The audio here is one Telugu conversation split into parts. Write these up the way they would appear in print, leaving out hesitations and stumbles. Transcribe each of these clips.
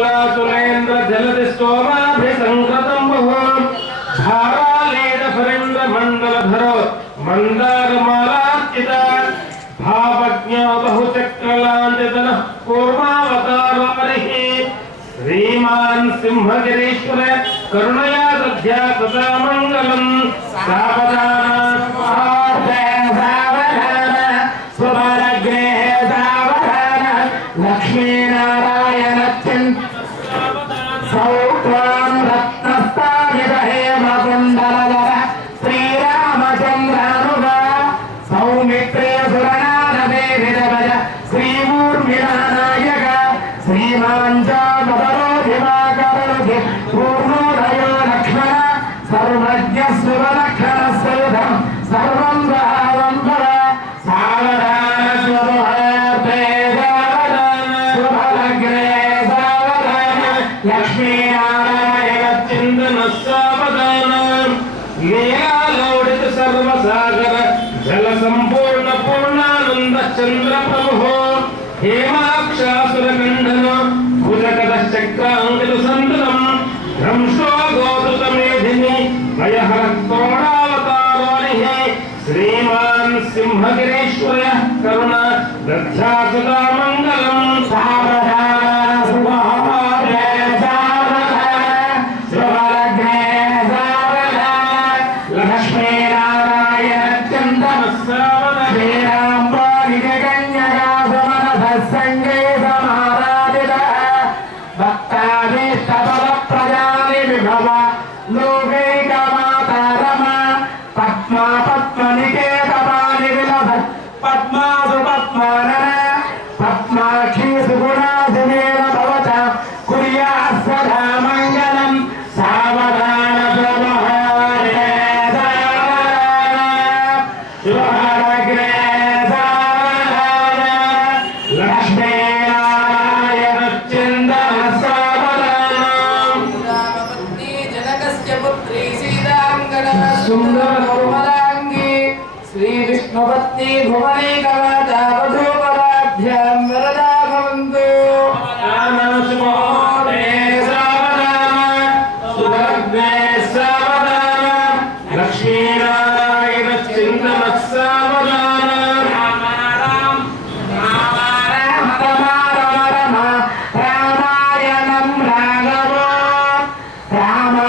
सुलेन्द्र जलदि स्तोमाभिसंकृतं बहु धारालेड फरेन्द्र मंडलधरो मंदारमालार्चिता भावज्ञो बहुचक्रलांजनः कूर्मावतारो श्रीमान सिंहगिरीश्वर करुणया दध्या तथा मंगलम सावधान चंद्र प्रभो हेमाक्षासुर कंडन भुजगद चक्रांगल संतनम ध्रंसो गोतुत मेधिनी भयहर तोड़ावतारोनिः श्रीमान सिंहगिरीश्वर करुणा दध्या सदा मंगलम श्री विष्णुपत्नी भुवने कवचा वधूवराभ्यां वरदा भवन्तु सुभद्रे सावधान लक्ष्मीनारायण चिन्तन सावधान रामायणं राघवो राम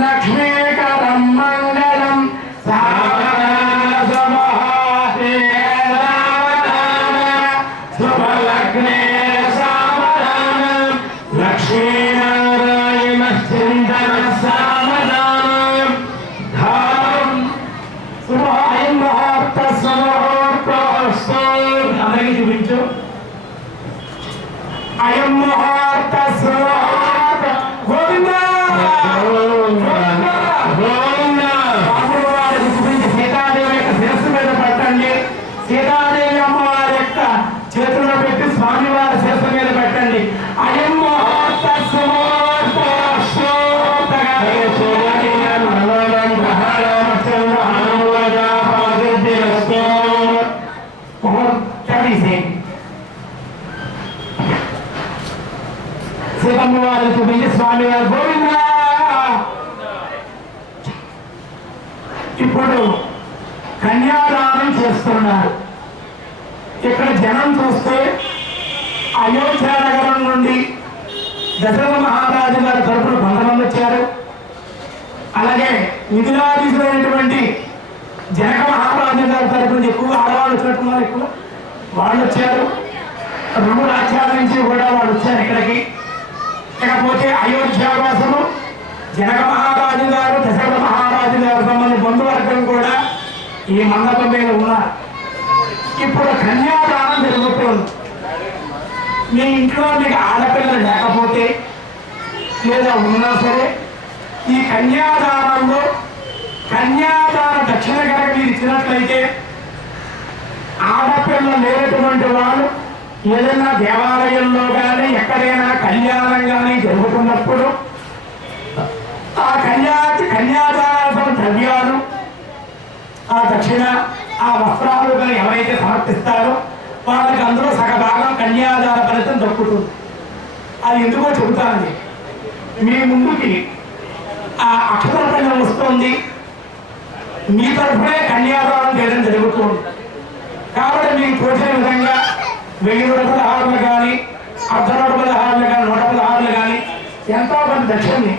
लक्ष्मीकरं मंगलम शुभलग्ने सावधान लक्ष्मीनारायण चिंतन सावधान धाम शुभाय मुहूर्त समूर्तस्तु అందరికీ చూపించు అయం ముహూర్త సమూర్త గోవింద సీతాదేవి అమ్మవారి యొక్క చేతుల్లో పెట్టి స్వామివారి శిరస్సు మీద పెట్టండి. సీతమ్మ వారు చూపించి స్వామి వారు గోవిందా. ఇప్పుడు కన్యాదానం చేస్తున్నారు. ఇక్కడ జనం చూస్తే అయోధ్య నగరం నుండి దశరథ మహారాజు గారి తరపున కొంతమంది వచ్చారు. అలాగే మిథునాధీశులైనటువంటి జనక మహారాజు గారి తరపున ఎక్కువ ఆడవాళ్ళు వచ్చినట్టున్నారు. ఎక్కువ వాళ్ళు వచ్చారు. 2 రాజ్యాల నుంచి కూడా వాళ్ళు వచ్చారు ఇక్కడికి. ఇకపోతే అయోధ్యావాసులు జనక మహారాజు గారు దశరథ మహారాజు గారు సంబంధించిన బంధువర్గం కూడా ఈ మండపం మీద ఉన్నారు. ఇప్పుడు కన్యాదానం జరుగుతుంది. మీ ఇంట్లో మీకు ఆడపిల్లలు లేకపోతే లేదా ఉన్నా సరే ఈ కన్యాదానంలో కన్యాదాన దక్షిణ కనుక మీరు ఇచ్చినట్లయితే ఆడపిల్ల లేనటువంటి వాళ్ళు ఏదైనా దేవాలయంలో కానీ ఎక్కడైనా కళ్యాణం కానీ జరుగుతున్నప్పుడు ఆ కన్యాదాన ద్రవ్యాలు ఆ దక్షిణ ఆ వస్త్రాలు కానీ ఎవరైతే సమర్పిస్తారో వాళ్ళకి అందులో సగభాగం కన్యాదాన ఫలితం దక్కుతుంది. అది ఎందుకో చెబుతానండి. మీ ముందుకి ఆ అక్షర పైన వస్తుంది. మీ తరఫునే కన్యాదానం చేయడం జరుగుతుంది. కాబట్టి మీకు తోచిన విధంగా 1000 కానీ 1,500 కానీ 116 కానీ ఎంతో కొంత దక్షిణని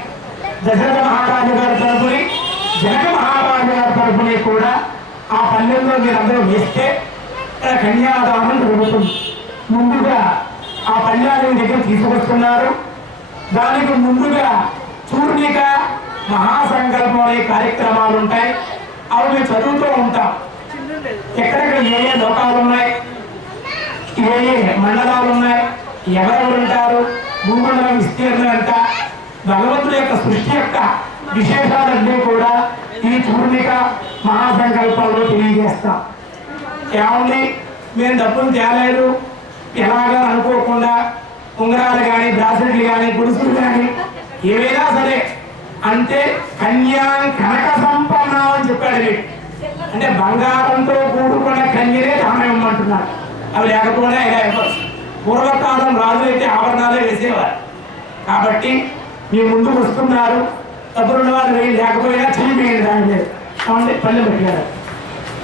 దశరథ మహారాజు గారి తరపుని జనక మహారాజు గారి తరపుని కూడా ఆ పల్లెల్లో మీరు అందరూ వేస్తే కన్యాదానం జరుగుతుంది. ముందుగా ఆ పల్లెని దగ్గర తీసుకొస్తున్నారు. దానికి ముందుగా చూర్ణిక మహాసంకల్పం అనే కార్యక్రమాలు ఉంటాయి. అవి మేము చదువుతూ ఉంటాం. ఎక్కడెక్కడ ఏ ఏ లోకాలు ఉన్నాయి, ఏ ఏ మండలాలు ఉన్నాయి, ఎవరెవరు ఉంటారు, భూమండలం విస్తీర్ణం ఎంత, భగవంతుడి యొక్క సృష్టి యొక్క విశేషాలన్నీ కూడా ఈ చూర్ణిక మహాసంకల్పంలో తెలియజేస్తాం. ఏమండి మేము డబ్బులు తేలేదు ఎలాగా అనుకోకుండా ఉంగరాలు కానీ బ్రాస్లెట్లు కానీ గుడుసులు కానీ ఏవైనా సరే అంటే కనక సంపన్న అని చెప్పాడు వీడు. అంటే బంగారంతో కూడుకున్న కన్యనే దానం ఇవ్వమంటున్నాడు. అవి లేకపోయినా ఇలా ఇవ్వచ్చు. పూర్వకాలం రాజులు అయితే ఆభరణాలే వేసేవారు. కాబట్టి మీ ముందుకు వస్తున్నారు. డబ్బులున్న వారు వేయి లేకపోయినా చెయ్యి దాని లేదు కాబట్టి పల్లె పెట్టారు.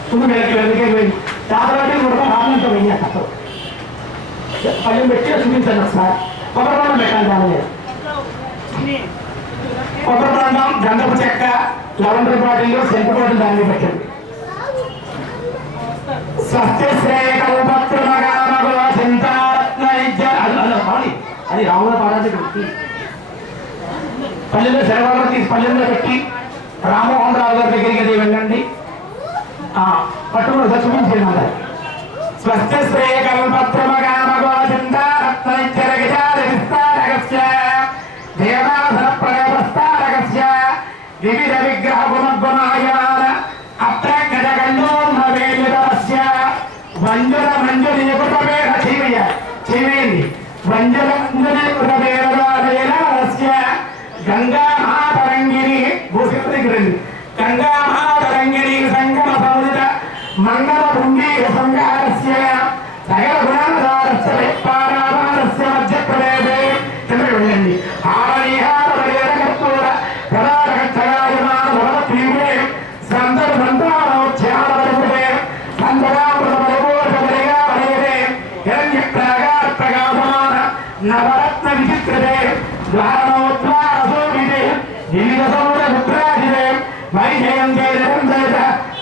ముందు వెళ్ళకే పోయి దాదాపు కూడా ఆనందంతో వెయ్యాలి. తప్పదు పల్లె పెట్టి చూపించండి ఒకసారి. కొబ్బరిబండం పెట్టాలి. దాని లేదు కొబ్బరిబండం, గంధపు చెక్క, లవండర్ బాటిల్లో సెంటు బాటిల్ దాన్ని పెట్టండి. అది రాముల పారాజీ పల్లెల్లో శరవాళ్ళ తీసి పల్లెల్లో పెట్టి రామ్మోహన్ రావు గారి దగ్గరికి అది వెళ్ళండి. పట్టుకుని చూపించండి. అలా స్వస్తి శ్రేయ కల్పత్రమగామగోచింతారత్నైత్యరగజారవిస్తారగస్య వివిధ విగ్రహ గుణగుణాయమాన అత్రంగజగండోన్మవేలిదస్య వంజుల మంజుని కుటవేర చెవేయండి. వంజుల మంజుని కుటవేరస్య గంగా మహాతరంగిణి భూషిత దగ్గరండి. గంగా మహాతరంగిణి సంగమ సముదిత మంగళ భృంగీర సంగారస్య సకల గుణాధారస్య విప్పారాధారస్య మధ్యప్రదేశే కిందకి వెళ్ళండి. హారనిహార కర్పూర ప్రదారగచ్చగాయమాన భవన తీవ్రే సందర్ సంతానోచ్చార పరిపురే సందరామృతమరిపోషమరిగా వరేదే హిరణ్య ప్రాగార్ ప్రగాధమాన నవరత్న విచిత్రదే ద్వారణోద్వార శోభితే వివిధ సముద్ర పుత్రాజిదే వైజయంతే నిరంజయత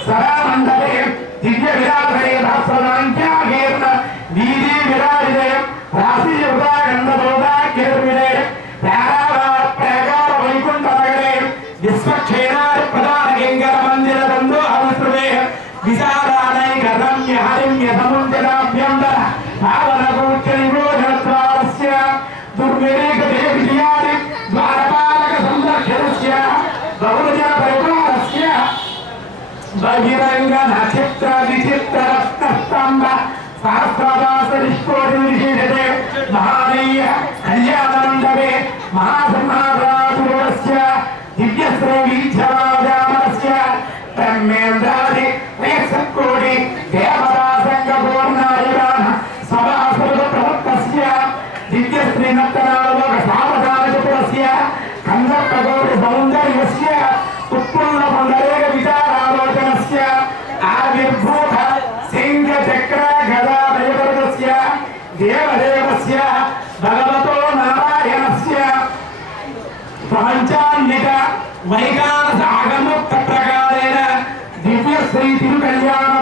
సరామందరే దివ్య విరాధరే సహస్రనాంక్యాకీర్ణ వీధి విరాజిదే రాశి ఉదాగంధోదాకీర్మిదే ప్రారావార ప్రాగార వైకుంఠ నగరే విశ్వక్షేణాది ప్రధాన కింకర మందిర బంధు అవసృతే విశాలానైక రమ్య హరిమ్య సముద్రాభ్యంతర పావన కూర్చ నిరోధనత్వారస్య దుర్విరేక విజయాది ద్వారపాలక సంరక్షణస్య బహుజన పరివారస్య బహిరంగ నక్షత్ర విచిత్ర రత్నస్తంభ సహస్రదాస నిష్కోటి విశేషతే మహానీయ కళ్యాణ మండపే మహాసంహారాసురస్య దివ్యశ్రీ వీక్షరాజామస్య బ్రహ్మేంద్రాది వేసకోటి దేవతా సంఘ పూర్ణాయుధాన సభాసుర ప్రముఖస్య దివ్యశ్రీ నత్తనాలోక కందర్పగౌరి సౌందర్యస్య ఉత్పన్న పుండరేక విచారాలోచనస్య ఆవిర్భూత సింహ చక్ర గదా దయవర్గస్య దేవదేవస్య భగవతో నారాయణస్య ప్రపంచాన్నిక వైకానస ఆగముక్త ప్రకారేణ దివ్య శ్రీ తిరుకల్యాణ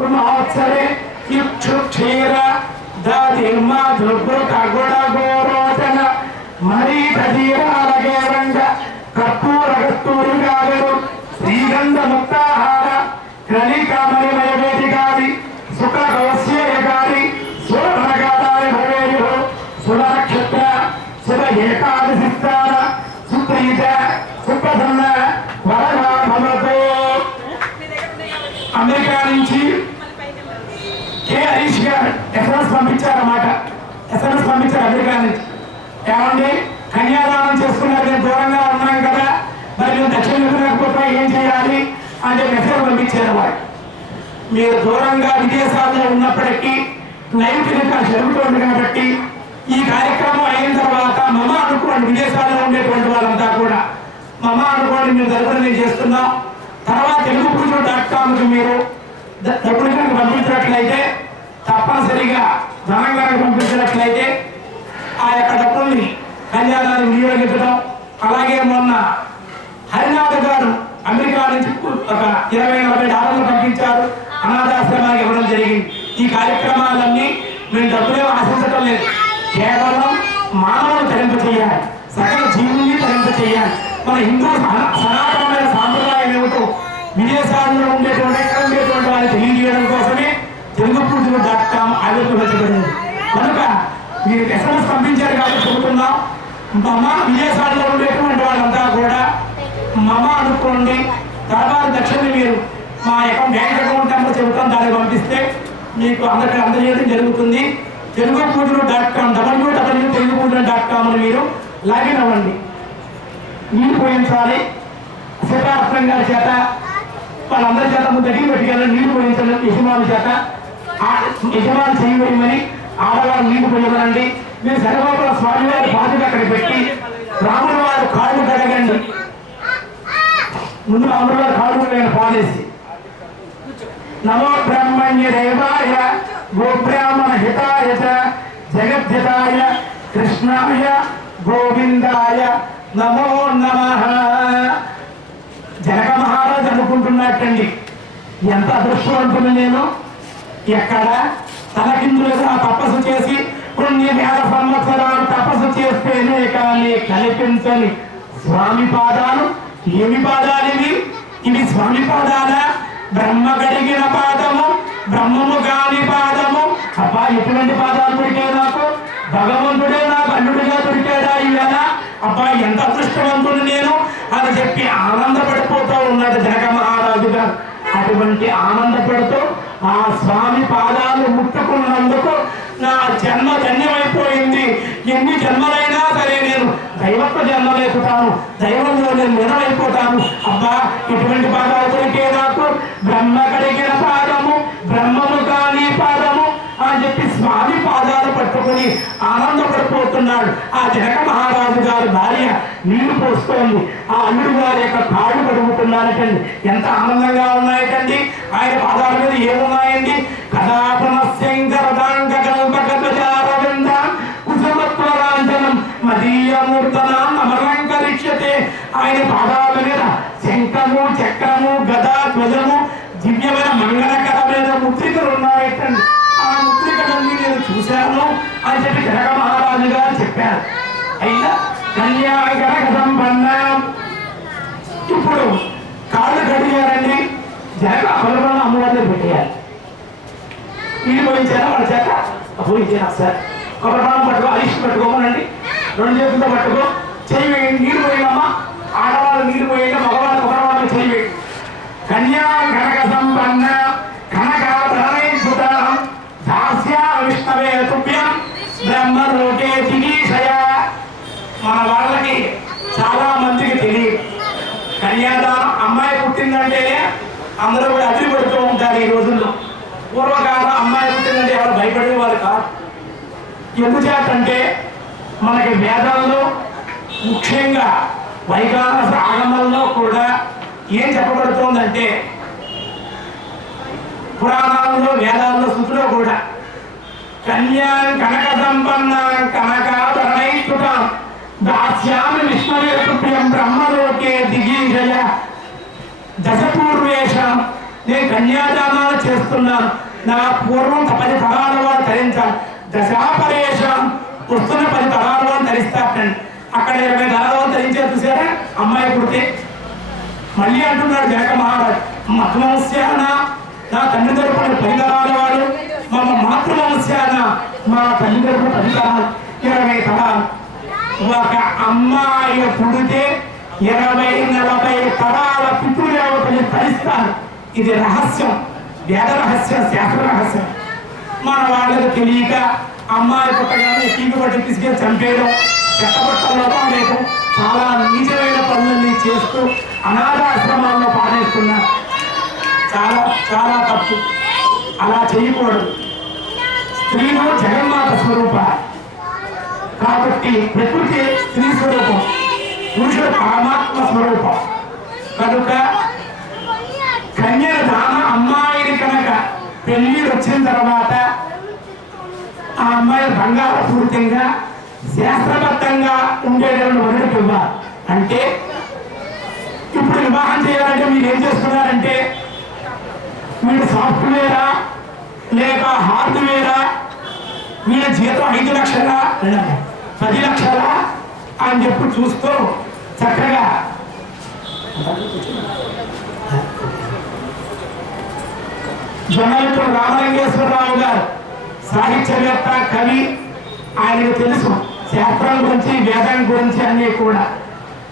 మహోత్సవే ఇక్షుక్షీర దధిర్మా దుర్గృత గుణ గోరోచన మరీత జీరాలగేరంగ కర్పూర కస్తూరి గారు శ్రీగంధ ముక్తాహార కలికామణిమయ వేదికాది శుక్ల కౌశ్యకారి సువర్ణగాదాయ భవేయు సునక్షత్ర శుభ ఏకాదశి స్థాన సుప్రీత సుప్రసన్న వరదా భవతో. అమెరికా నుంచి కె హరీష్ గారు ఎస్ఎంఎస్ పంపించారన్నమాట. ఎస్ఎంఎస్ పంపించారు అమెరికా నుంచి. ఏమండి, కన్యాదానం చేసుకున్నారు, నేను దూరంగా ఉన్నాం కదా, మరి మేము దక్షిణ లేకపోతే ఏం చేయాలి అంటే మెసేజ్ పంపించారు వారు. మీరు దూరంగా విదేశాల్లో ఉన్నప్పటికీ లైవ్ టెలికాస్ట్ జరుగుతుంది కాబట్టి ఈ కార్యక్రమం అయిన తర్వాత మమ అనుకోండి, విదేశాల్లో ఉండేటువంటి వాళ్ళంతా కూడా మమ అనుకోండి, మీరు తరపున నేను చేస్తున్నాం. తర్వాత తెలుగుపూజ.comకి మీరు డబ్బులు కనుక పంపించినట్లయితే, తప్పనిసరిగా ధనం కనుక పంపించినట్లయితే ఆ యొక్క డబ్బుల్ని కళ్యాణాన్ని వినియోగించడం. అలాగే మొన్న హరినాథ్ గారు అమెరికా నుంచి ఒక 20-40 డాలర్లు పంపించారు, అనాథాశ్రమానికి ఇవ్వడం జరిగింది. ఈ కార్యక్రమాలన్నీ మేము డబ్బులే ఆశించడం లేదు, కేవలం మానవులు తరింప చేయాలి, సకల జీవుల్ని తరింప చేయాలి. మన హిందూ సనాతనమైన సాంప్రదాయం ఏమిటో విదేశాల్లో ఉండేటువంటి వాళ్ళని తెలియజేయడం కోసమే తెలుగుపూజ.com ఆవిర్భవించబడింది. కనుక మీరు ఎస్ఎంఎస్ పంపించారు కాబట్టి చెబుతున్నాం, మమ విదేశాల్లో ఉండేటువంటి వాళ్ళంతా కూడా మమ అనుకోండి. తర్వాత దక్షిణ మీరు మా బ్యాంక్ అకౌంట్ నెంబర్ చెబుతాం, దాన్ని పంపిస్తే మీకు అందరికీ అందజేయడం జరుగుతుంది. తెలుగుపూజ.com www.తెలుగుపూజ.com మీరు లాగిన్ అవ్వండి. నీళ్ళు పోయించాలి, శతార్థం గారి చేత వాళ్ళందరి చేత దగ్గర పెట్టుకెళ్ళి నీళ్లు పోయించడం యజమాని చేత, యజమాని చేయమని ఆడవారు నీళ్లు పోయమనండి. మీరు సర్వోపల స్వామివారి బాధ్యత అక్కడ పెట్టి రాముడు వారు కాళ్ళు కడగండి. ముందు రాముడు వారు కాళ్ళు నేను పాలేసి నమో బ్రహ్మణ్య దేవాయ గోబ్రాహ్మణ హితాయ జగద్ధితాయ కృష్ణాయ గోవిందాయ నమో నమః. జనక మహారాజు అనుకుంటున్నట్టండి, ఎంత అదృష్టవంతుడు నేను, ఎక్కడ తలకిందులుగా తపస్సు చేసి కొన్ని వేల సంవత్సరాలు తపస్సు చేస్తేనే కానీ కనిపించని స్వామి పాదాలు. ఏమి పాదాలు ఇవి? ఇవి స్వామి పాదాల? బ్రహ్మ గడిగిన పాదము, బ్రహ్మము కాని పాదము. అబ్బా, ఎటువంటి పాదాలు దొరికాయి నాకు? భగవంతుడే నాకు అల్లుడిగా దొరికాడా ఇవాళ? అబ్బా, ఎంత అదృష్టవంతుడు నేను అని చెప్పి ఆనందపడిపోతూ ఉన్నాడు జనక మహారాజు గారు. అటువంటి ఆనందపడుతూ ఆ స్వామి పాదాలు ముట్టుకున్నందుకు నా జన్మ ధన్యమైపోయింది. ఎన్ని జన్మలైనా సరే నేను దైవత్వ జన్మలేపుతాను, దైవంలో నేను నిలవైపోతాను. అబ్బా, ఇటువంటి పాదాలు దొరికే నాకు, బ్రహ్మ కడిగిన పాదము, బ్రహ్మము కాని పాదము అని చెప్పి స్వామి పాదాలు పట్టుకుని ఆనందపడిపోతున్నాడు. ఆ జనక మహారాజు గారి భార్య నీళ్లు పోస్తోంది, ఆ అల్లుడు గారి యొక్క కాళ్ళు కడుగుతున్నారటండి. ఎంత ఆనందంగా ఉన్నాయటండి. ఆయన పాదాల మీద ఏమున్నాయండి? కథాపనశంకరదాంగ కల్పకృందాం కుసుమత్వరాంజనం మదీయమూర్తనాం అమలంకరిష్యతే. ఆయన పాదాల మీద శంఖము, చక్రము, గదా, ధ్వజము, దివ్యమైన మంగళకరమైన ముద్రికలు ఉన్నాయటండి. ఆ ముద్రికలన్నీ నేను చూశాను అని చెప్పి జనక మహారాజు గారు చెప్పారు. అయినా కళ్యాణ సంపన్న. ఇప్పుడు కాళ్ళు కడిగారండి, జనక అమలులను అమ్మవారిని పెట్టేయాలి. నీళ్ళు పోయించారా వాళ్ళ చేత? పోయించారా సార్? కొబ్బరిపాలం పట్టుకో, అరిష్టి పట్టుకోమనండి, 2 చేతులతో పట్టుకో, చేయి వేయండి. నీళ్ళు పోయిందమ్మా, ఆడవాళ్ళు నీళ్ళు పోయండి, మగవాళ్ళు కొబ్బరిపాలను చేయి వేయండి. కన్యా కనక సంపన్న కనకాధరణీసుత దాస్యా విష్ణవే తుభ్యం బ్రహ్మలోకే దిగీషయ. మన వాళ్ళకి చాలా మందికి తెలియదు కన్యాదానం. అమ్మాయి పుట్టిందంటేనే అందరూ కూడా అదిరిపడుతూ ఉంటారు ఈ రోజుల్లో. పూర్వకాలం అమ్మాయి పుట్టిందంటే ఎవరు భయపడేవారు కాదు. ఎందుచేతంటే మనకి వేదాల్లో ముఖ్యంగా వైఖానస ఆగమంలో కూడా ఏం చెప్పబడుతోందంటే, పురాణాల్లో వేదాల్లో శృతిలో కూడా కన్యాం కనక సంపన్నాం కనకాభరణైస్తుతాం దాస్యామి విష్ణువేతుభ్యం బ్రహ్మలోకే దిగీషయ దశపూర్వేషం. నేను కన్యాదానాలు చేస్తున్నాను, నా పూర్వం 10 తరాల వారు ధరించాలి, దశాపరేషం వస్తున్న 10 తరాల వారు ధరిస్తారండి. అక్కడ 20 తరాల వారు ధరించే చూసారా అమ్మాయి పుడితే. మళ్ళీ అంటున్నాడు జనక మహారాజు, మతవంశ్యాన నా తండ్రి తరపున 10 తరాల వాడు, మా మాతృవంశ్యాన మా తల్లి తరపున 10 తరాలు, 20 తరాలు. ఒక అమ్మాయి పుడితే 20-40 తరాల పితృదేవతని ధరిస్తారు. ఇది రహస్యం, వేద రహస్యం, శాస్త్ర రహస్యం. మన వాళ్ళకి తెలియక అమ్మాయి పుట్టగానే తీపి పట్టి పిసికి చంపేయడం, చెత్తబట్టల్లో పాడేయడం, చాలా నీచమైన పనులన్నీ చేస్తూ అనాథాశ్రమాల్లో పాడేస్తున్నారు. చాలా చాలా తప్పు, అలా చేయకూడదు. స్త్రీలు జగన్మాత స్వరూప కాబట్టి ప్రకృతి స్త్రీ స్వరూపం, పురుషుడు పరమాత్మ స్వరూపం. కనుక కన్యల దాన అమ్మాయిని కనుక పెళ్లి వచ్చిన తర్వాత ఆ అమ్మాయి బంగారపూరితంగా శాస్త్రబద్ధంగా ఉండేటటువంటి వరుడికి ఇవ్వాలి. అంటే ఇప్పుడు వివాహం చేయాలంటే మీరు ఏం చేస్తున్నారంటే, వీడు సాఫ్ట్వేరా లేక హార్డ్వేరా, వీళ్ళ జీతం 5 లక్షలా 10 లక్షలా అని చెప్పి చూస్తూ చక్కగా జొన్నలపూడి రామలింగేశ్వరరావు గారు సాహిత్యవేత్త, కవి. ఆయనకు తెలుసు శాస్త్రం గురించి, వేదం గురించి అన్నీ కూడా.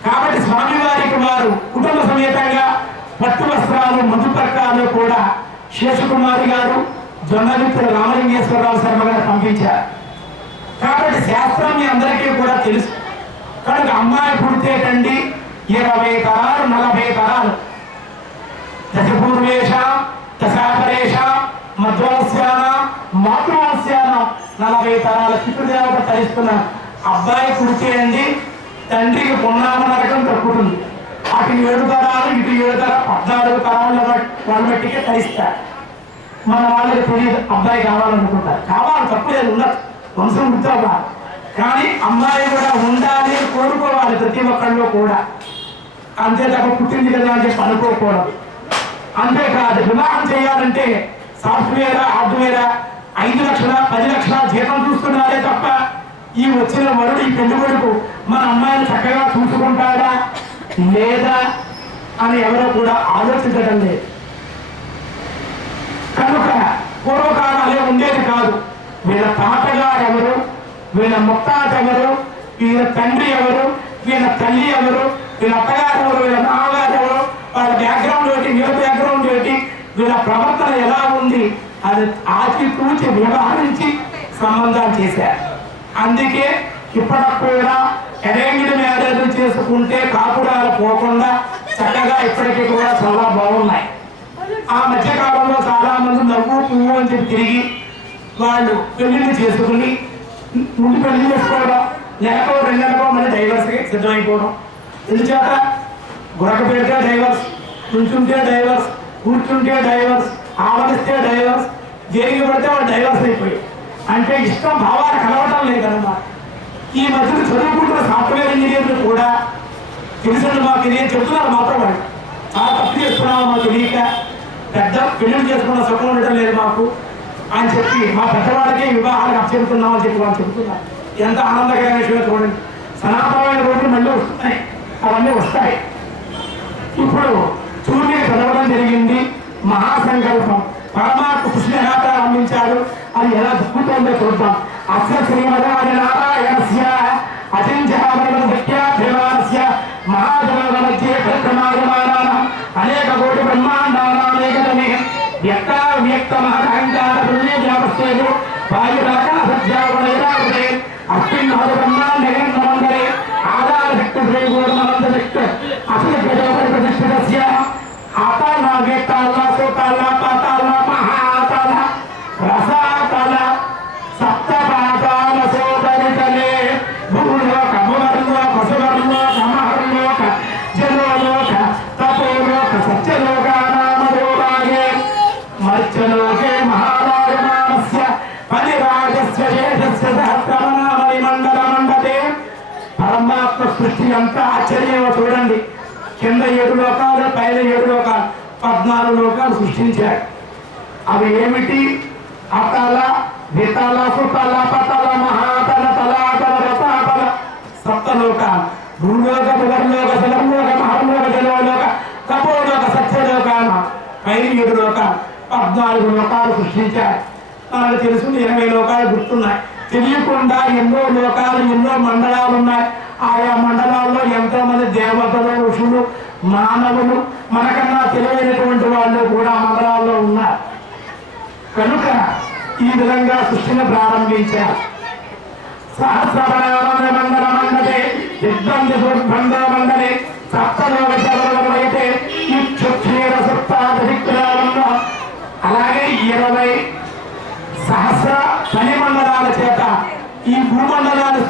కాబట్టి స్వామివారికి వారు కుటుంబ సమేతంగా పట్టు వస్త్రాలు, మధుపర్కాలు కూడా శేషకుమారి గారు, జొన్నలపూడి రామలింగేశ్వరరావు శర్మ గారు పంపించారు. కాబట్టి శాస్త్రం మీ అందరికీ కూడా తెలుసు. కనుక అమ్మాయి పుడితేటండి 20 తరాలు 40 తరాలు, దశపూర్వేష దశాపరేష మధ్యవంశ్యాన మాతృవంశ్యాన 40 తరాల పితృదేవత ధరిస్తున్నారు. అబ్బాయి పుడితే అండి తండ్రికి పున్నామ నరకం తప్పుతుంది. అటు 7 తరాలు ఇటు 7 తరాలు 14 తరాల వాళ్ళ మట్టికే ధరిస్తారు. మన వాళ్ళకి తెలియదు, అబ్బాయి కావాలనుకుంటారు. కావాలి, తప్పులేదు, ఉండదు, వంశం గుర్తవ్వాలి. కానీ అమ్మాయి కూడా ఉండాలి కోరుకోవాలి ప్రతి ఒక్కళ్ళు కూడా. అంతే తప్ప పుట్టింది కదా అని చెప్పి అనుకోకూడదు. అంతేకాదు, వివాహం చేయాలంటే సాఫ్ట్వేరా హార్డ్వేరా 5 లక్షల 10 లక్షల జీతం చూస్తున్నారే తప్ప ఈ వచ్చిన వరుడు, ఈ పెళ్లి కొడుకు మన అమ్మాయిని చక్కగా చూసుకుంటాడా లేదా అని ఎవరో కూడా ఆలోచించడం లేదు. కనుక పూర్వకాలాలే ఉండేది కాదు. వీళ్ళ తాతగారు ఎవరు, వీళ్ళ ముత్తాత ఎవరు, వీళ్ళ తండ్రి ఎవరు, వీళ్ళ తల్లి ఎవరు, వీళ్ళ అత్తగారు ఎవరు, వీళ్ళ నాన్నగారు ఎవరు, వాళ్ళ బ్యాక్గ్రౌండ్ ఏంటి, వీళ్ళ బ్యాక్గ్రౌండ్ ఏంటి, వీళ్ళ ప్రవర్తన ఎలా ఉంది, అది ఆచితూచి వ్యవహరించి సంబంధాలు చేశారు. అందుకే ఇప్పటికి కూడా అరేంజ్డ్ మ్యారేజ్ చేసుకుంటే కాపురాలు పోకుండా చక్కగా ఇప్పటికీ కూడా చాలా బాగున్నాయి. ఆ మధ్యకాలంలో చాలా మంది నవ్వు పువ్వు అని చెప్పి తిరిగి వాళ్ళు పెళ్లిళ్ళు చేసుకుని ముందు పెళ్లి చేసుకోవడం, నెలకో 2 నెలకో మళ్ళీ డైవర్స్కి సిద్ధమైపోవడం. ఎందుచేత గురక పెడితే డైవర్స్, నుంచుంటే డైవర్స్, కూర్చుంటే డైవర్స్, ఆవరిస్తే డైవర్స్, జరిగి పడితే వాళ్ళు డైవర్స్ అయిపోయి. అంటే ఇష్టం భావాలు కలవటం లేదన్నమాట. ఈ మధ్యన చదువుకుంటున్న సాఫ్ట్వేర్ ఇంజనీర్లు కూడా తెలిసిన మాకు ఇదేం చెప్తున్నారు మాత్రం వాళ్ళు చాలా తప్పు చేస్తున్నాము, మాకు తెలియక పెద్ద పెళ్లి చేసుకున్న సుఖం ఉండటం లేదు మాకు అని చెప్పి మా పెద్దవాళ్ళకే వివాహాలకు అప్పచెబుతున్నామని చెప్పి వాళ్ళు చెబుతున్నారు. ఎంత ఆనందకరమైన విషయం చూడండి. సనాతనమైన రోజులు మళ్ళీ వస్తున్నాయి, అవన్నీ వస్తాయి. ఇప్పుడు సూర్యుని చదవడం జరిగింది. మహాసంకల్పం పరమాత్మ కృష్ణఘాత అందించాడు. అది ఎలా దక్కుతుందో చూద్దాం. అస్య శ్రీమదాది నారాయణస్య అచింత్యాభిమానస్య మహాజన మధ్య పరిక్రమాయమానాన అనేక కోటి బ్రహ్మాండానామేకతమే వ్యక్త మహంకార పుణ్యజాపస్తేజు వాయురాకాశజ్యాగుణైరావతే అస్మిన్ మహద బ్రహ్మాండే మందరే ఆధారశక్తి శ్రీగోర్మనందశక్తి అసలు ప్రజోపరి ప్రతిష్ఠితస్య ఆతాళ వేతాళ సోతాళ పాతాళ మహాతాళ రసాతళ సప్తపాతాళ సోదరితలే భూలో కమవర్ణ పశువర్ణ సృష్టి ఎంత ఆశ్చర్యమో చూడండి. కింద 7 లోకాలు, పైన 7 లోకాలు, 14 లోకాలు సృష్టించాడు. అవి ఏమిటి? అతల, వితల, సుతల, పతల, మహాతల, తలాతల, రసాతల, సప్తలోకాలు. భూలోక, భువర్లోక, జలంలోక, మహర్లోక, జలోలోక, తపోలోక, సత్యలోకాల, పైన 7 లోకాలు, 14 లోకాలు సృష్టించాడు. మనకు తెలుసు 20 లోకాలు గుర్తున్నాయి. తెలియకుండా ఎన్నో లోకాలు, ఎన్నో మండలాలు ఉన్నాయి. ఆయా మండలాల్లో ఎంతో మంది దేవతలు, ఋషులు, మానవులు, మనకన్నా తెలివైనటువంటి వాళ్ళు కూడా మండలాల్లో ఉన్నారు. కనుక ఈ విధంగా సృష్టిని ప్రారంభించారు. సహస్రమండలే దిగ్బంధి మండలే సప్తలోకైతే అలాగే 20 సహస్ర పనిమండలాల చేత ఈ భూమండలాన్ని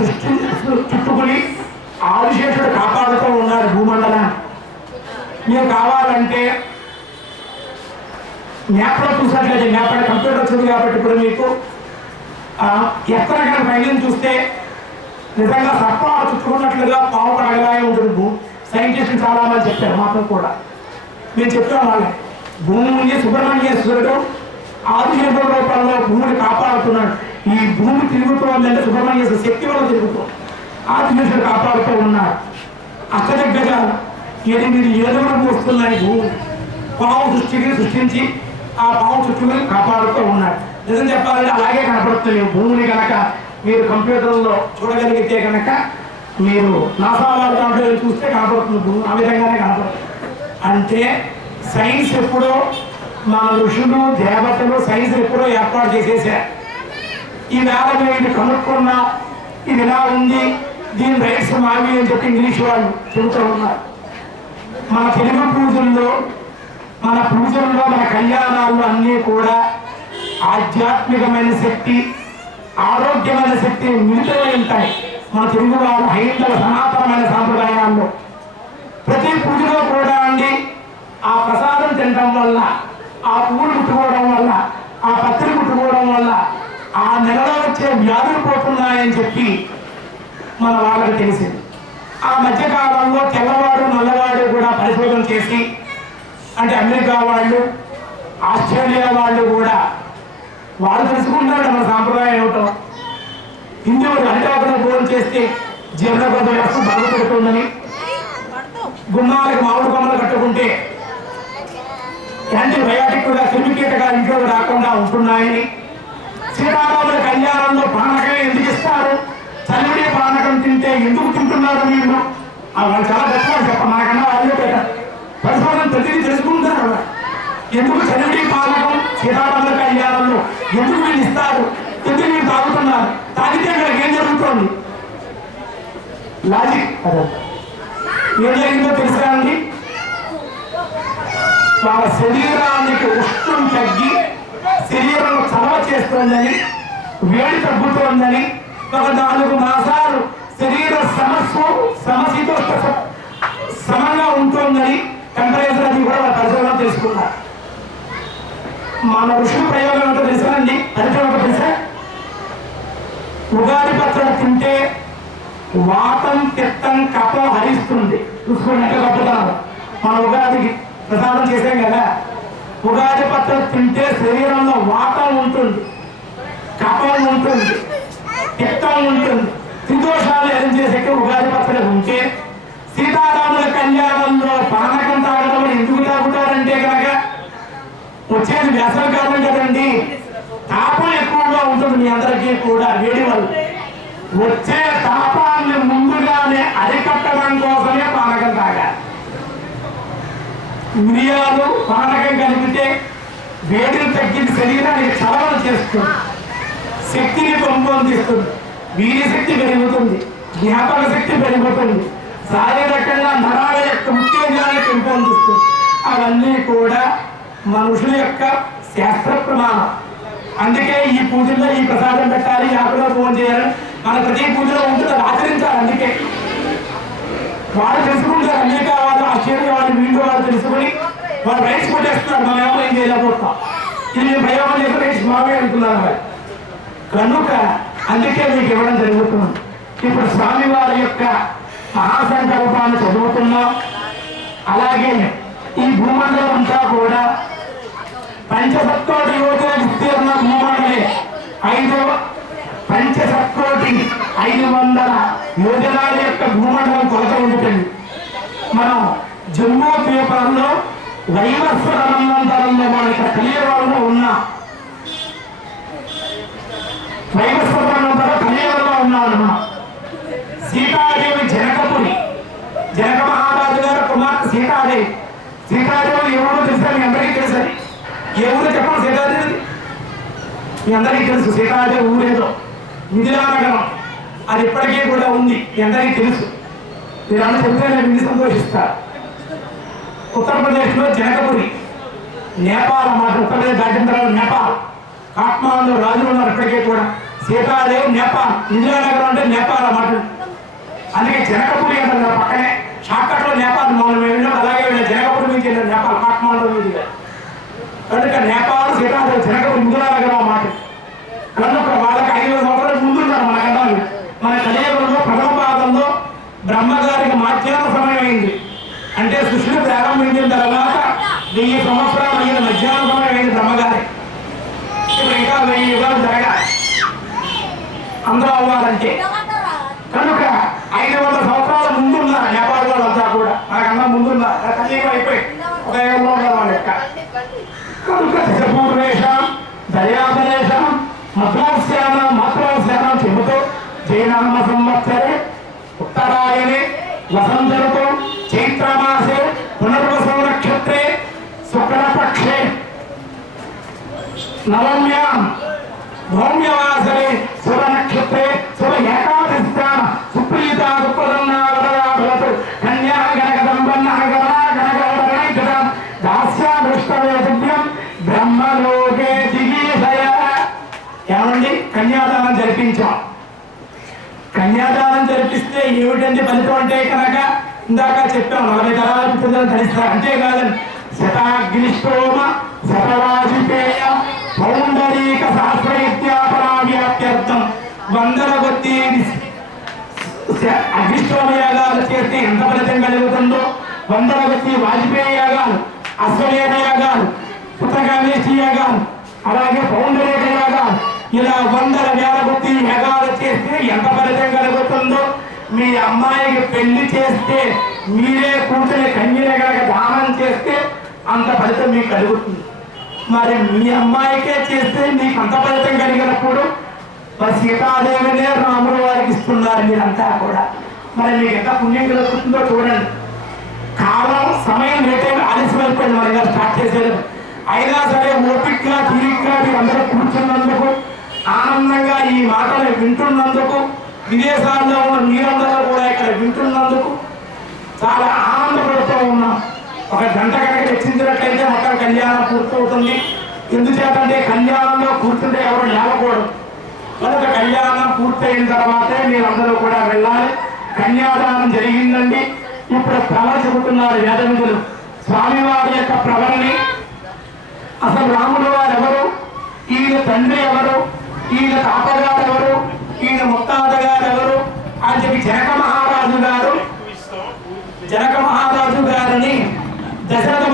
చుట్టుకుని ఆదిశేషుడు కాపాడుతూ ఉన్నాడు భూమండలాన్ని. మీరు కావాలంటే మ్యాప్లో చూసినట్లయితే, మ్యాప్ అంటే కంప్యూటర్ వచ్చింది కాబట్టి ఇప్పుడు మీకు ఎక్కడ కానీ పైన చూస్తే నిజంగా సర్పాలు చుట్టుకున్నట్లుగా పావు పడగలాగే ఉంటుంది. సైంటిస్టులు చాలా మంది చెప్పారు, మాత్రం కూడా మేము చెప్పాం వాళ్ళే. భూమిని సుబ్రహ్మణ్యేశ్వరుడు ఆదిశేషుడు రూపంలో భూమిని కాపాడుతున్నాడు. ఈ భూమి తిరుగుతోందంటే సుబ్రహ్మణ్యేశ్వర శక్తి వల్ల తిరుగుతుంది. ఆదిశేషుడు కాపాడుతూ ఉన్నాడు. అష్టదిగ్గజాలు 8 ఏడుగురు వస్తున్నాయి. భూమి పావు సృష్టించి ఆ పావు చుట్టూ కాపాడుతూ ఉన్నాడు. నిజం చెప్పాలంటే అలాగే కనపడుతుంది. భూమిని కనుక మీరు కంప్యూటర్లో చూడగలిగితే కనుక మీరు నాసా వారి దాంట్లో చూస్తే కనపడుతుంది. భూమి ఆ విధంగానే కనపడుతుంది. అంటే సైన్స్ ఎప్పుడో మన ఋషులు, దేవతలు సైన్స్ ఎప్పుడో ఏర్పాటు చేసేసారు. ఈవేళ మేము ఇది కనుక్కున్నా, ఇది ఇలా ఉంది, దీని రైట్స్ మావి అని చెప్పి ఇంగ్లీష్ వాళ్ళు చెబుతూ ఉన్నారు. మన తెలుగు పూజల్లో, మన కళ్యాణాల్లో అన్నీ కూడా ఆధ్యాత్మికమైన శక్తి, ఆరోగ్యమైన శక్తి మిళితమై ఉంటాయి. మన తెలుగు వారు హైందవ సనాతనమైన సాంప్రదాయాల్లో ప్రతి పూజలో కూడా అండి ఆ ప్రసాదం తినడం వల్ల, ఆ పువ్వులు ముట్టుకోవడం వల్ల, ఆ పత్రి ముట్టుకోవడం వల్ల ఆ నెలలో వచ్చే వ్యాధులు పోతున్నాయని చెప్పి మన వాళ్ళకి తెలిసింది. ఆ మధ్యకాలంలో తెల్లవాడు నల్లవాడు కూడా పరిశోధన చేసి, అంటే అమెరికా వాళ్ళు, ఆస్ట్రేలియా వాళ్ళు కూడా వాళ్ళు తెలుసుకుంటారు మన సాంప్రదాయం ఏమిటో. హిందువులు అరిటాకులో భోజనం చేస్తే జీర్ణకోశ వ్యవస్థ బాగుపడుతుందని, గుమ్మాలకు మామిడి కొమ్మలు కట్టుకుంటే యాంటీబయాటిక్గా క్రిమికీటగా ఇంట్లో రాకుండా ఉంటున్నాయని, సీతారాముల కళ్యాణంలో పానకం ఎందుకు ఇస్తారు, చలివిడి పానకం తింటే ఎందుకు తింటున్నారు మీరు, వాళ్ళు చాలా గట్టిగా చెప్పారు. మనకన్నా వాళ్ళే పెట్టారు. పరిశోధన ప్రతిదీ తెలుసుకుంటారు. ఎందుకు చలివిడి పానకం సీతారాముల కళ్యాణంలో ఎందుకు వీళ్ళు ఇస్తారు, ఎందుకు మీరు తాగుతున్నారు, తాగితే వీళ్ళకి ఏం జరుగుతుంది, లాజిక్ ఏం జరిగిందో తెలుసా అండి? వాళ్ళ శరీరానికి ఉష్ణం తగ్గి శరీరం చలవ చేస్తోందని, వేడి తగ్గుతోందని, ఒక 4 మాసాలు శరీర సమశీతోష్ణ సమంగా ఉంటుందని టెంపరేచర్ అది కూడా వాళ్ళ పరిశోధన తెలుసుకున్నారు. మన ఋషుల ప్రయోగం ఏంటో తెలుసానండి? పరిచయం తెలుసా? ఉగాది పచ్చడి తింటే వాతం, పిత్తం, కఫం హరిస్తుంది. చూసుకోండి ఎంత గొప్పతనం. మన ఉగాదికి ప్రసాదం చేసాం కదా, ఉగాది పచ్చడి తింటే శరీరంలో వాతం ఉంటుంది, కఫం ఉంటుంది, పిత్తం ఉంటుంది. త్రిదోషాలు ఏం చేసే ఉగాది పచ్చడి ఉంటే సీతారాముల కళ్యాణంలో పానకం తాగడం ఎందుకు తాగుతారంటే కనుక వచ్చేది వ్యసనం కాలం కదండి, తాపం ఎక్కువగా ఉంటుంది మీ అందరికీ కూడా. వేడి వల్ల వచ్చే తాపాన్ని ముందుగానే అరికట్టడం కోసమే పానకం తాగాలి. మిరియాలు పానకం కలిపితే వేడిని తగ్గించి శరీరానికి చలవన చేస్తుంది, శక్తిని పెంపొందిస్తుంది, వీర్యశక్తి పెరుగుతుంది, జ్ఞాపక శక్తి పెరుగుతుంది, శారీరకంగా నరాల యొక్క ఉత్తేజాన్ని పెంపొందిస్తుంది. అవన్నీ కూడా మనుషుల యొక్క శాస్త్ర ప్రమాణం. అందుకే ఈ పూజల్లో ఈ ప్రసాదం పెట్టాలి, ఆకులో ఫోన్ చేయాలి, మన ప్రతి పూజలో ఉంటుంది, ఆచరించాలి. అందుకే వాళ్ళు తెలుసుకుంటారు. అమెరికా వాళ్ళు, ఆస్ట్రేలియా వాళ్ళు, వీళ్ళు వాళ్ళు తెలుసుకుని వాళ్ళు రైట్స్ కొట్టేస్తున్నారు. మనం ఏమో ఏం చేయలేకపోతాం. ఇది మేము ప్రయోగం చేస్తే రైట్స్ మావే అనుకున్నారు వాళ్ళు. కనుక అందుకే మీకు ఇవ్వడం జరుగుతుంది. ఇప్పుడు స్వామి వారి యొక్క మహాసంకల్పాన్ని చదువుతున్నాం. అలాగే ఈ భూమండలం అంతా కూడా పంచసప్తోటి యోజన విస్తీర్ణ భూమండలే. పంచసప్తోటి 500 యోజనాల యొక్క భూమండలం కొలత ఉంటుంది. మనం జమ్మూ ద్వీపంలో వైవస్వత మన్వంతరంలో మన ఇక్కడ కలియుగంలో ఉన్న వైవస్వత మన్వంతరం కలియుగంలో ఉన్నామన్నమా. సీతాదేవి జనకపురి, జనక మహారాజు గారు కుమార్తె సీతాదేవి. సీతాదేవి ఎవరో తెలుసా? మీ అందరికీ తెలుసు. ఏ ఊరు చెప్పండి సీతాదేవి? మీ అందరికీ తెలుసు. సీతాదేవి ఊరేదో ఇందిరానగరం, అది ఇప్పటికీ కూడా ఉంది. మీ అందరికీ తెలుసు. మీరు అన్న చెప్తే నేను విని సంతోషిస్తారు. ఉత్తరప్రదేశ్లో జనకపురి, నేపాల్ అన్నమాట. ఉత్తరప్రదేశ్ దాటిన తర్వాత నేపాల్, కాఠ్మాండు రాజులు ఉన్నారు ఇప్పటికీ కూడా. సీతాదేవి నేపాల్, ఇందిరానగరం అంటే నేపాల్ అన్నమాట. అందుకే జనకపురి అంటారు. పక్కనే షార్ట్కట్లో నేపాల్ మనం వెళ్ళినా అలాగే వెళ్ళాం. జనకపురి నుంచి వెళ్ళారు నేపాల్, కాఠ్మాండు మీదుగా. కనుక నేపాల్ సీతాదేవి జనకపురి ఇందిరానగరం అన్నమాట. కనుక వాళ్ళకి 500 సంవత్సరాలు ముందున్నారు మనకన్నా. మన కలియుగంలో ప్రథమ పాదంలో బ్రహ్మగారికి మధ్యాహ్న సమయం అయింది. అంటే సృష్టిని ప్రారంభించిన తర్వాత 1000 సంవత్సరాలు అయిన మధ్యాహ్న సమయం అయింది బ్రహ్మగారి. ఇప్పుడు ఇంకా 1000 యుగాలు జరగాలి అందరూ అవ్వాలంటే. కనుక 500 సంవత్సరాల ముందున్నారు నేపాల్ వాళ్ళంతా కూడా. మనకన్నా ముందున్నారు. కలియుగం అయిపోయి ఒక యుగంలో ఉన్నారు వాళ్ళ యొక్క. కనుక దశపూర్వేషం దయాదనేశం మాతృస్యానం చెబుతూ జయనామ సంవత్సరే ఉత్తరాయణే వసంత ఋతు చైత్రమాసే పునర్వసు నక్షత్రే శుక్లపక్షే నవమ్యాం భౌమ్యవాసరే శుభ నక్షత్రే శుభ ఏకాదశ్యాం సుప్రీత సుప్రసన్నావరయాభవతు కన్యా గణకదంబన్న గణగణగణగణగణగణం దాస్యాదృష్టవేదిభ్యం బ్రహ్మలోకే జిగీషయ. ఏమండి, కన్యాదానం జరిపించాం. కన్యాదానం జరిపిస్తే ఏమిటంటే ఫలితం అంటే కనుక ఇందాక చెప్పాం 40 తరాల పితృలను ధరిస్తారు. అంతేకాదండి, శతాగ్నిష్టోమ శతవాజిపేయ పౌండరీక శాస్త్రయత్యాపరావ్యాప్త్యర్థం 100 కొద్ది అగ్నిష్టోమ యాగాలు చేస్తే ఎంత ఫలితం కలుగుతుందో, 100 కొద్ది వాజ్పేయ యాగాలు, అశ్వమేధ యాగాలు, పుత్రకామేష్టి యాగాలు, అలాగే పౌండరీక యాగాలు, ఇలా 100 వేల కొద్ది యాగాలు చేస్తే ఎంత ఫలితం కలుగుతుందో. మీ అమ్మాయికి పెళ్లి చేస్తే మీరే కూర్చొని కన్యని కనుక దానం చేస్తే అంత ఫలితం మీకు కలుగుతుంది. మరి మీ అమ్మాయికే చేస్తే మీకు అంత ఫలితం కలిగినప్పుడు మరి సీతాదేవినే రాముడు వారికి ఇస్తున్నారు మీరంతా కూడా. మరి మీకు ఎంత పుణ్యం కలుగుతుందో చూడండి. కాలం సమయం లేటే ఆలస్యమైపోయింది మన గారు స్టార్ట్ చేసేది. అయినా సరే ఓపికగా తీరిగ్గా మీరందరూ కూర్చున్నందుకు, ఆనందంగా ఈ మాటలు వింటున్నందుకు, విదేశాల్లో ఉన్న మీరందరూ కూడా ఇక్కడ వింటున్నందుకు చాలా ఆనందపడుతూ ఉన్నాం. 1 గంట కనుక హెచ్చించినట్లయితే మొత్తం కళ్యాణం పూర్తవుతుంది. ఎందుచేతంటే కళ్యాణంలో కూర్చుంటే ఎవరు లేవకూడదు. కనుక కళ్యాణం పూర్తయిన తర్వాతే మీరందరూ కూడా వెళ్ళాలి. కన్యాదానం జరిగిందండి. ఇప్పుడు ప్రవర చెబుతున్నారు వేదవిధులు. స్వామివారి యొక్క ప్రవరని, అసలు రాముడు వారు ఎవరు, ఈయన తండ్రి ఎవరు, ఈయన తాతగారు ఎవరు, ఈయన ముత్తాత గారు ఎవరు అని చెప్పి జనక మహారాజు గారిని దశరథ